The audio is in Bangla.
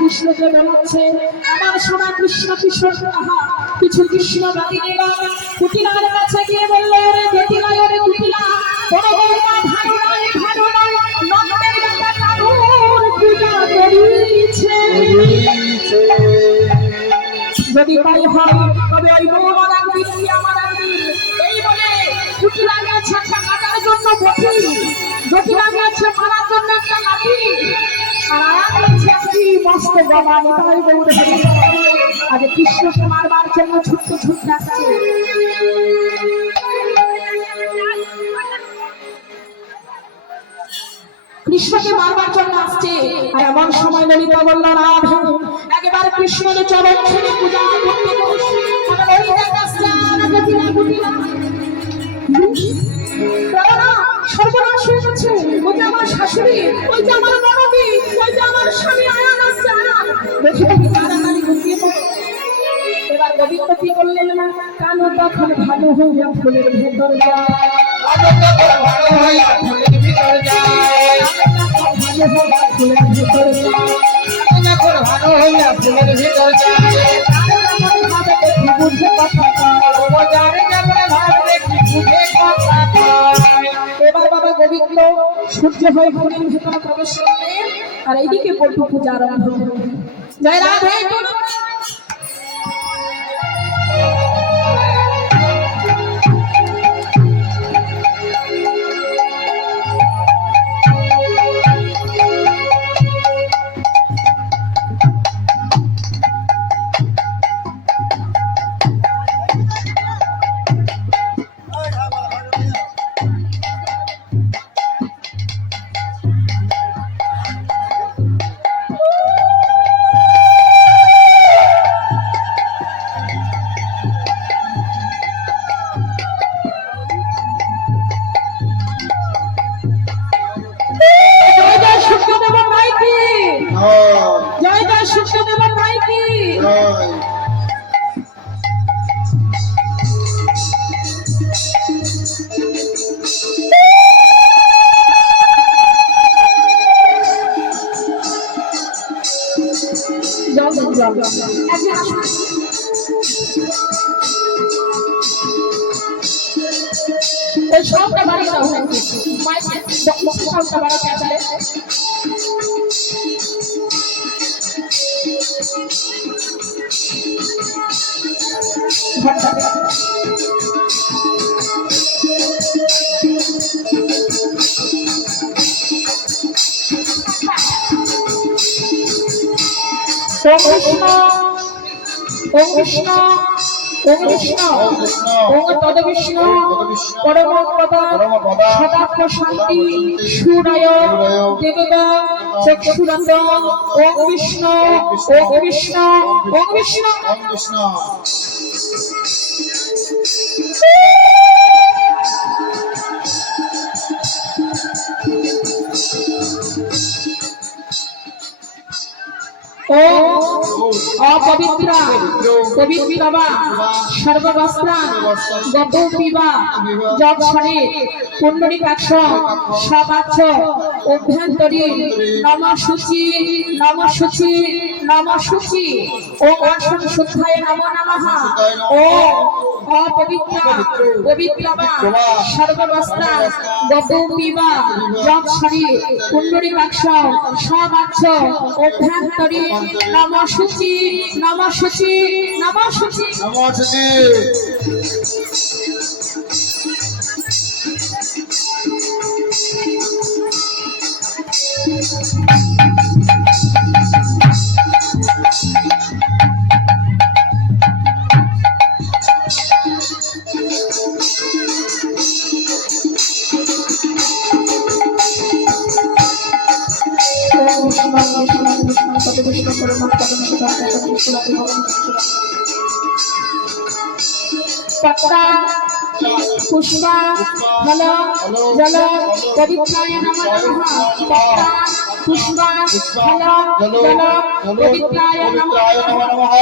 কৃষ্ণকে বলাচ্ছে আমার সোনা কৃষ্ণ কিশোর কিছু কৃষ্ণ বাদী কুটিলার কাছে গিয়ে বললো রে জটিলা রে কুটিলা কোনো বৌমা ভালো নয় নন্দের বেটা কানুর পূজা করিছে যদি তাই হয় তবে ওই বৌমার একদিন কি আমার একদিন এই বলে কুটিলা গেছে একটা কাটার জন্য বটি জটিলা গেছে মারার জন্য একটা লাঠি মস্ত বাবা তাই দৌড়ে আজ কৃষ্ণকে মারবার জন্য ছুটতে ছুটতে আসছে কৃষ্ণকে মারবার জন্য আসছে আর এমন সময় ললিতা বলল না একবার কৃষ্ণের চরণ ছেড়ে পূজা করতে সর্বনাশ হয়ে গেছে ওই যে আমার শাশুড়ি ওই যে আমার ননদি ওই যে আমার স্বামী আয়ান আসছে আয়ান দেখে দেখি তাড়াতাড়ি ঘুমিয়ে পড়ে এবার গোবিন্দ কি করলেন না কানু তখন ভালো হইয়া ফুলের ভেতর যায় ভালো হইয়া ফুলের ভিতর যায় ফুলের ভিতর যায় ভালো হইয়া ফুলের ভিতর যায় বুঝে কথা এবার বাবা গোবিন্দ সূর্য হয়ে ফুলের ভিতরে প্রবেশ করলেন আর এইদিকে পল্টু পূজা আরম্ভ করলেন জয় রাধে সবটা বাড়ি দাও সবটা বাড়ি চলে ওম কৃষ্ণ ওম কৃষ্ণ ওম তদ বিষ্ণু পরম পদ সদাত্ম শান্তি সুরায় দেবতা চক্ষুরন্দ ওম কৃষ্ণ ওম কৃষ্ণ ওম কৃষ্ণ ওম কৃষ্ণ অপবিত্রা পবিত্রবা সর্ববস্ত্রা গতপিবা যৎসনে পুণ্ডরীকাক্ষ সবাচ্য অভ্যন্তরীণ নমঃশুচি নমঃশুচি নমঃশুচি ওম আসন শুদ্ধায় নমো নমঃ ওম অপবিত্রা পবিত্রবা সর্ববস্ত্রা গতপিবা যৎসনে পুণ্ডরীকাক্ষ সবাচ্য অভ্যন্তরীণ নমঃশুচি নমঃশুচি নমঃশুচি নমঃশুচি পুষ্পা ফল জল পবিত্রায় নমঃ পত্রা পুষ্পা ফল জল পবিত্রায় নমঃ।